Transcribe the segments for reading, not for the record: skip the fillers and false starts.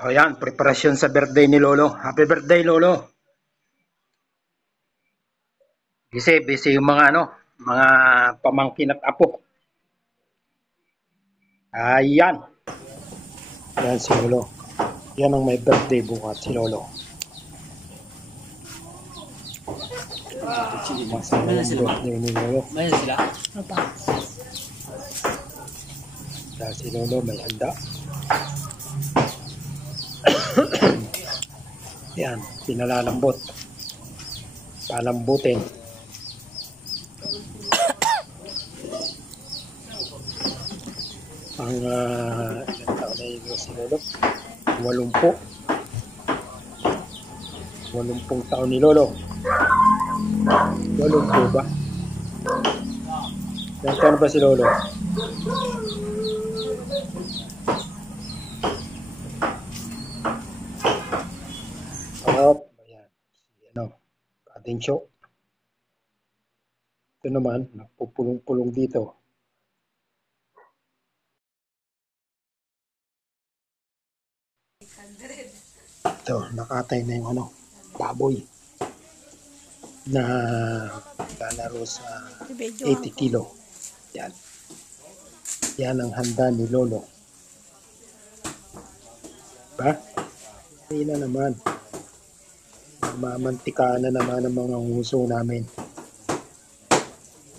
O yan, preparasyon sa birthday ni Lolo. Happy birthday, Lolo. Busy yung mga mga pamangkin at apo. Ayan. Yan si Lolo. Yan ang may birthday bukas, si Lolo. Masaya yung birthday ni Lolo. Mayroon sila? Apa. Dahil si Lolo may handa. Yan, pinalalambot. Palambutin. Ang ilang taon na yun si Lolo? 80. 80 taon ni Lolo. 80 ba? Ilang taon ba si Lolo? Ayan. Kadensyo. Ito naman, nagpupulong-pulong dito. Ito, nakatay na yung baboy na lalaro sa 80 kilo. Yan. Yan ang handa ni Lolo. Diba? Hindi na naman. Mamantika na naman ang mga nguso namin.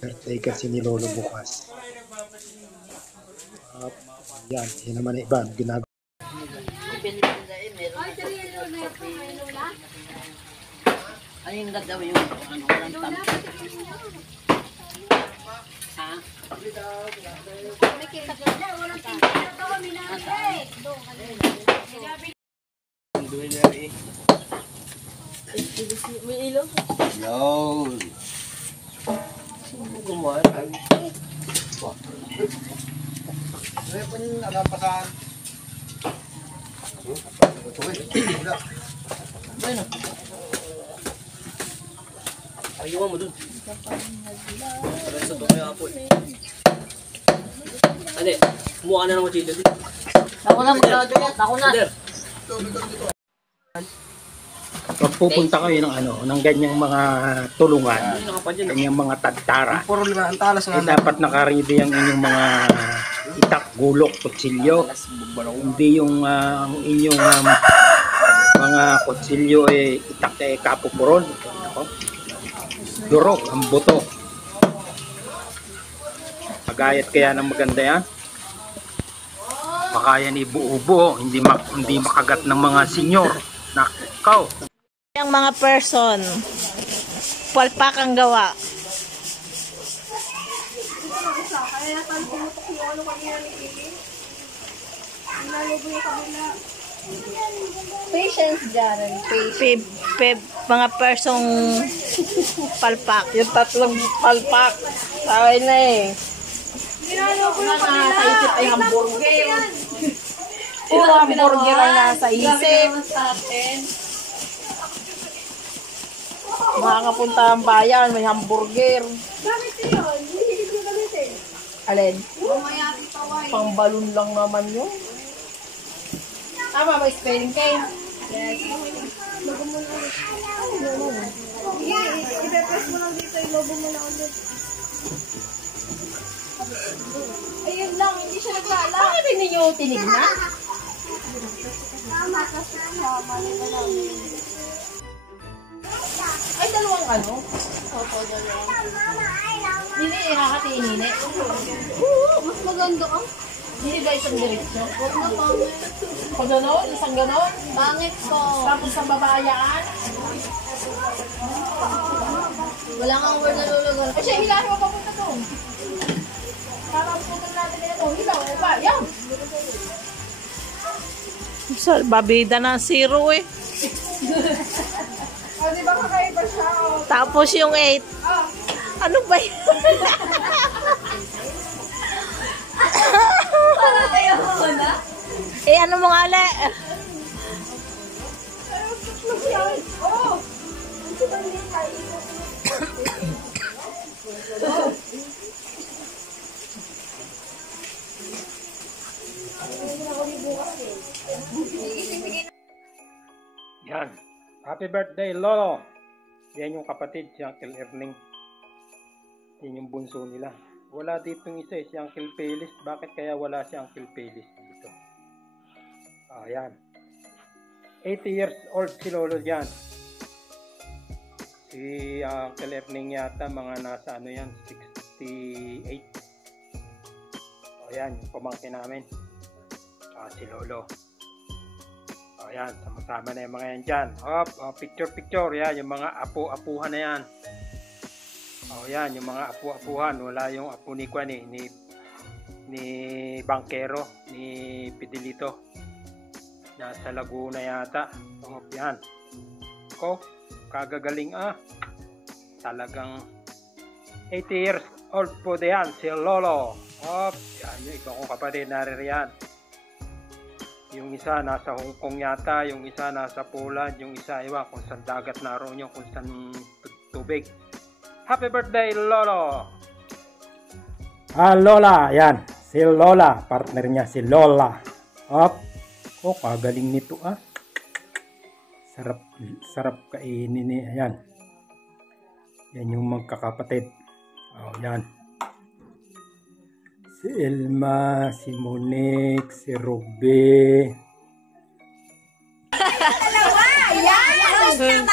Birthday kasi ni Lolo bukas. Yan. Yan naman ang iba. Ginagawa. Ano yung gagawin yung walang tampo? Ha? May ilaw. Yun. Gumawa. Ano po yung alampasan? Bueno. Ayun mo dun. Sa dumi ako eh. Ade, kumuha na ng machito dito. Ako na magdadayat. Ako na. Pag pupunta kayo ng ganyang mga tulungan, ganyang mga tagtara, Puro lima ang talas dapat nakaready ang inyong mga itak, gulok, kutsilyo. Hindi yung inyong mga kutsilyo itak kapupuron. Durog ang buto. Pagayat kaya ng maganda yan. Baka yan ibuo-buo, hindi makagat ng mga senyor. Nakaw. Yung mga person, palpak ang gawa. Patience dyan. Mga persong palpak. Yung tatlong palpak. Tawag na eh. Nasa isip ay hamburger. Puro hamburger ang nasa isip. Makakapunta ang bayan, may hamburger. Bakit yun? Hindi ko gamitin. Alin? Pangbalon lang naman yun. Tama, may spelling kayo. Yes. Logo mo na ulit. I-press mo lang dito, i-logo mo na ulit. Ayun lang, hindi siya naglala. Bakit hindi nyo tinignan? Tama, kasi mali na lang. Ay, dalawang ano? Opo, dalawa. Hindi, nakakatiin nini. Oo, mas maganda ka. Hindi ba isang diretsyo? Huwag na pangit. O gano'n? Isang gano'n? Pangit po. Tapos sa babayaan? Wala kang word na lulugan. Ay, siya, hilahin mo papunta doon. Para pupunta natin ito. Hilaw, ba? Yan! Babida na zero eh. O, di ba kakaiba siya? Tapos yung 8. Ano ba yun? Para tayo muna. Eh, ano mo nga le? Oo. Isipin Happy birthday, Lolo! Yan yung kapatid, si Uncle Erning. Yan yung bunso nila. Wala dito yung isa, si Uncle Pelis. Bakit kaya wala si Uncle Pelis dito? Ayan. 80 years old si Lolo dyan. Si Uncle Erning yata mga nasa ano yan, 68. Ayan, yung pamangkin namin. Si Lolo. Ayan, sama-sama na yung mga yan dyan. Picture. Yan, yung mga apu-apuhan na yan. Yan, yung mga apu-apuhan. Wala yung apu ni Kwan ni Bangkero, ni Pidelito. Nasa Laguna yata. Yan. Kagagaling Talagang 80 years old po yan, si Lolo. Yan, yung ikaw kong kapatid, naririyan. Yung isa nasa Hong Kong yata, yung isa nasa Poland, yung isa iba kung saan dagat naroon yung kung saan tubig. Happy birthday, Lolo! Lola, yan. Si Lola, partner niya si Lola. Kagaling nito Sarap kainin niya. Ayan. Yan yung magkakapatid. Yan. Si Elma, si Monique, si Ruby. Dalawa! Yan! Yes naman!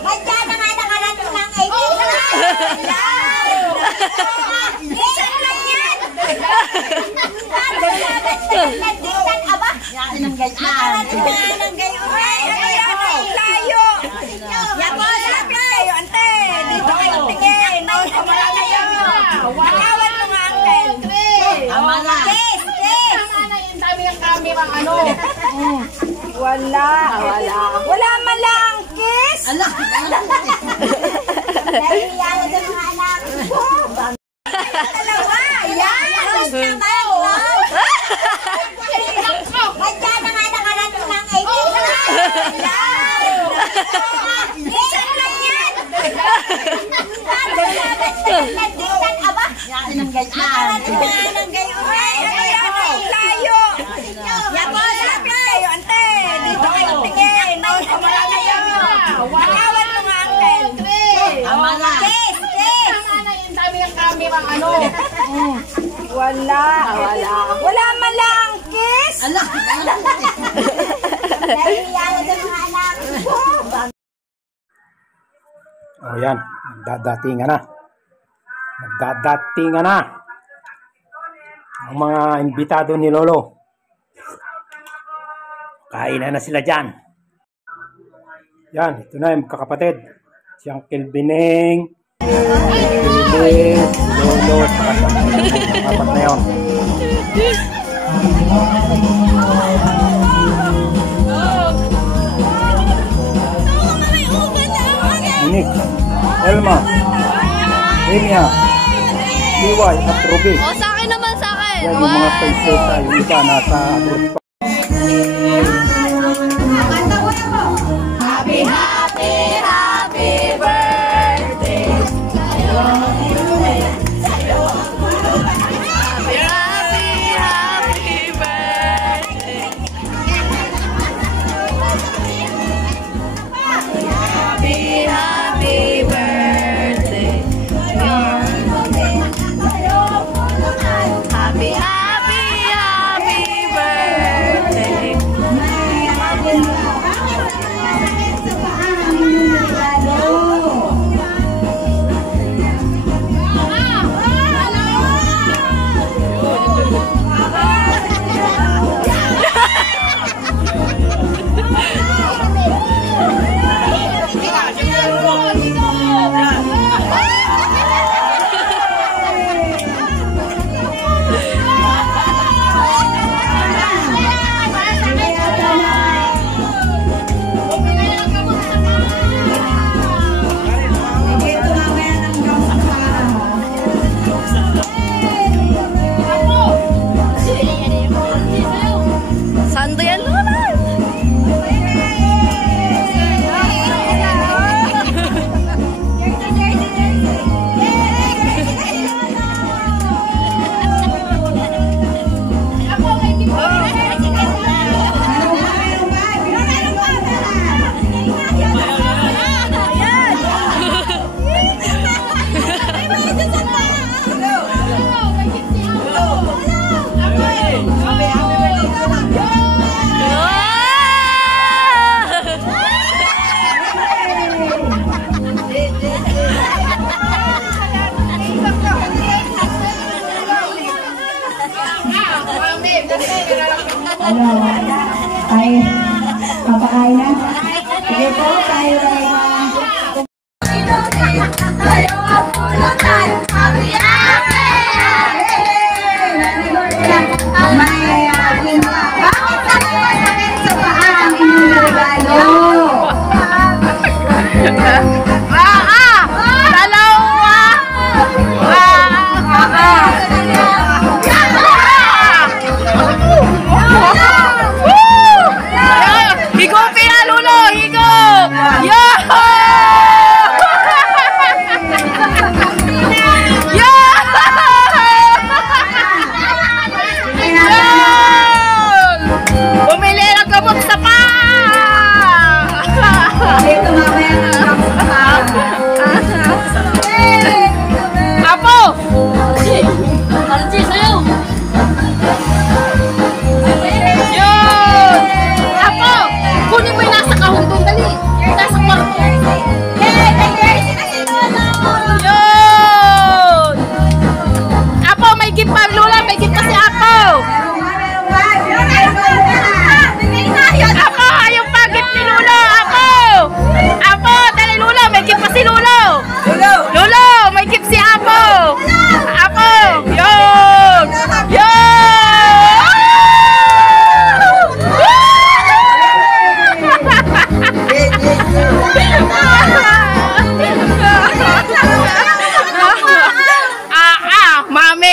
Ba't yan na nga nakarating ng 18? Yan! Isan lang yan! Nagdisan, aba? Yan ang ganyan. Nakarating na ng gayon. Layo! Yan po, lapit kayo, ante! Dito kayo tingin! Kamala kayo! Nakawan mo nga, Uncle! Tama na. Kiss! Kiss! Ang dami ng camera, Wala. Wala man lang kiss! Ala. Nahiya na sa mga anak. Dalawa! Yan! Yes naman! Ba't yan na nga nakarating ng 18? Yan! Isan lang yan! Nagdisan, aba? Yan ang ganyan. Nakarating na ng gayon. Layo! Yan po, lapit kayo, ante! Dito kayo tingin! Kamala kayo! Nakawan mo nga, Uncle! Tama na. Kiss! Kiss! Ang dami ng camera, Wala man lang kiss! Ala. Nahiya na sa mga anak. Yan. Nagdadatingan na. Ang mga imbitado ni Lolo. Kainan na sila dyan. Yan, ito na yung kakapatid. Si Uncle Bineng, Lolo, saka sa apat na yun. Monique, Elma, Enya, Liway at Ruby. Sa akin naman, sa akin. Yan yung mga prinsesa, yung iba nasa abroad pa. Happy, happy, happy birthday! Happy, happy, happy birthday. Ano? Ay, papakain na? Sige po, tayo ay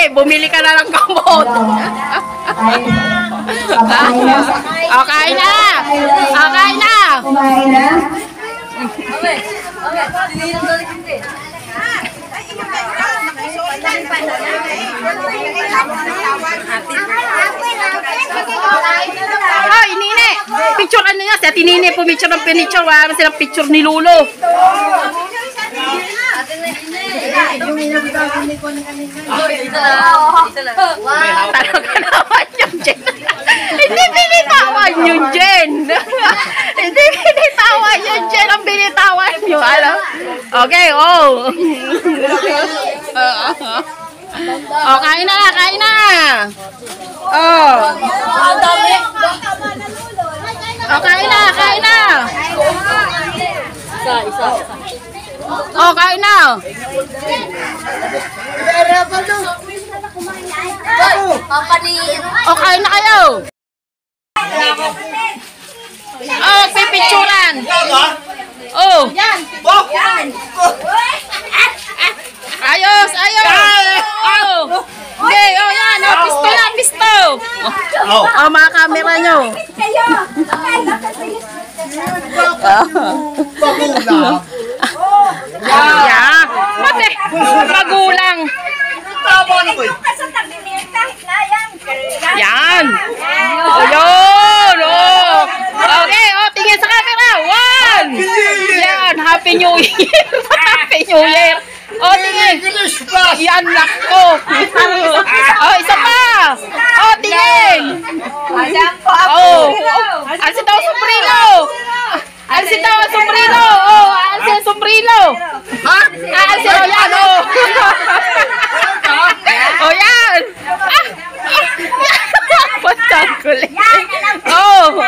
bumili ka na ng gamot. Okay na. Okay na. Kumain na? Ay, Nine. Picture ano niya? Si Ate Nine po picture ng pinicture. Wala naman silang picture ni Lolo. Talaga naman yung Jen. Hindi binitawan yung Jen. Hindi binitawan yung Jen. Ang binitawan yung alam. Okay, oh. Oh, kain na, kain na. Oh. Oh, kain na, kain na. Oh, kain na. Oh, kain na kayo. Oh, pipicturan. Oh. Ayos, ayos. Oh. Okay, oh yan. Oh, pisto na, pisto. Oh, mga camera nyo. Yeah. Mate, magulang. Yan. Ayun. Oh. Okay, oh, tingin sa camera. One. Yan, Happy New Year. Happy New Year. Oh, tingin. Yan, nako. Oh, isa pa. Oh, tingin. Oh. Alsin daw sombrero. Alsin daw sombrero. Oh, alsin sombrero. Ha? Alsin daw yan, oh. Oh, yan. Patang kulit. Oh.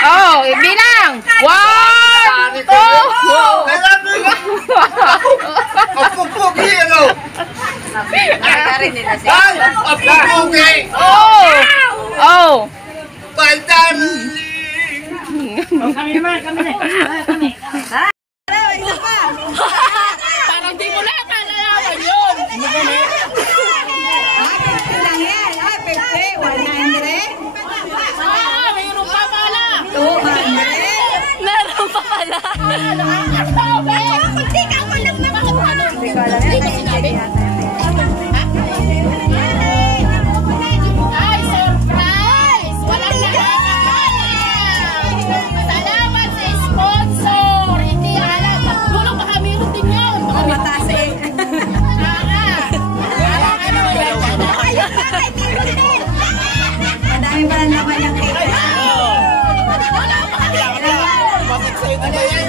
Oh, bilang. 1, 2. Apupugi, ano? Apupugi! Oh! Oh! Paldan! Kami naman, kami na. Parang di mo na kalalawan yun. Mayroon pa pala. 200. Meron pa pala. Hindi ka ko lang naman. Hindi ko alam. Hindi ka sinabi. Ay, surprise! Walang nakakaalam. Salamat sa sponsor. Hindi alam. Tulong baka meron din yun. Baka matas eh. Madami pa lang naman yung cake. Bakit sa'yo na ba yan?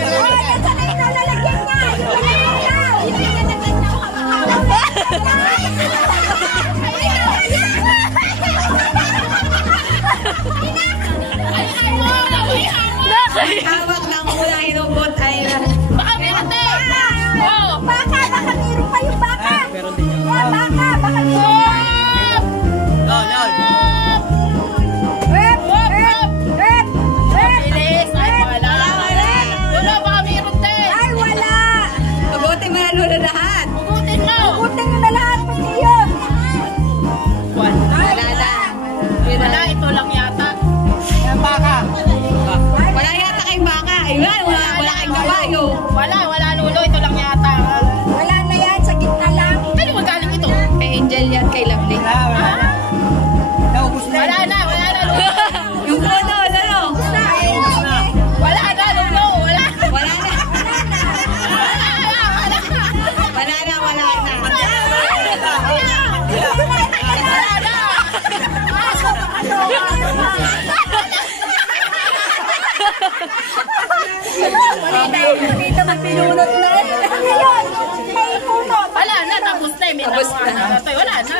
Dito magpinunot na. Ano yun? May punot. Wala na, tapos na. May nakuha na. Wala na.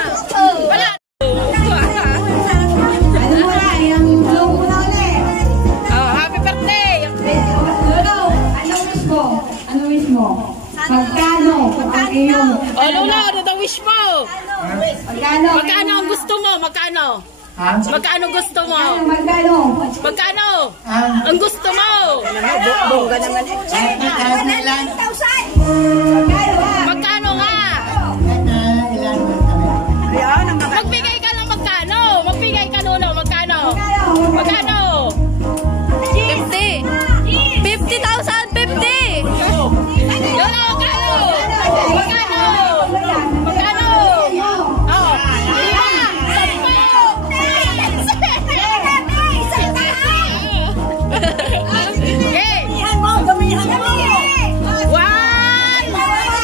Wala. Oh, happy birthday! Ano wish mo? Magkano ang iyong... Oh, Lola, ano daw wish mo? Magkano? Magkano ang gusto mo? Magkano? Magkano gusto mo? Magkano? Magkano? Ang gusto mo? Bongga naman. Magkano nga? Magbigay ka lang magkano? Magbigay ka, Lola, magkano? Magkano? 50! 50,000! 50! Lola, magkano? Magkano? Magkano? Oh, lima! Sampo! Okay! Yan mo, gamihan mo. 1!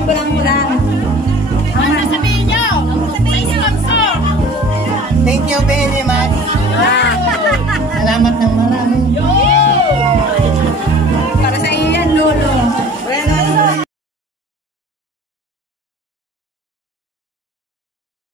Kulang-kulang. Ano sabihin nyo? Sa sponsor. Thank you, Benny.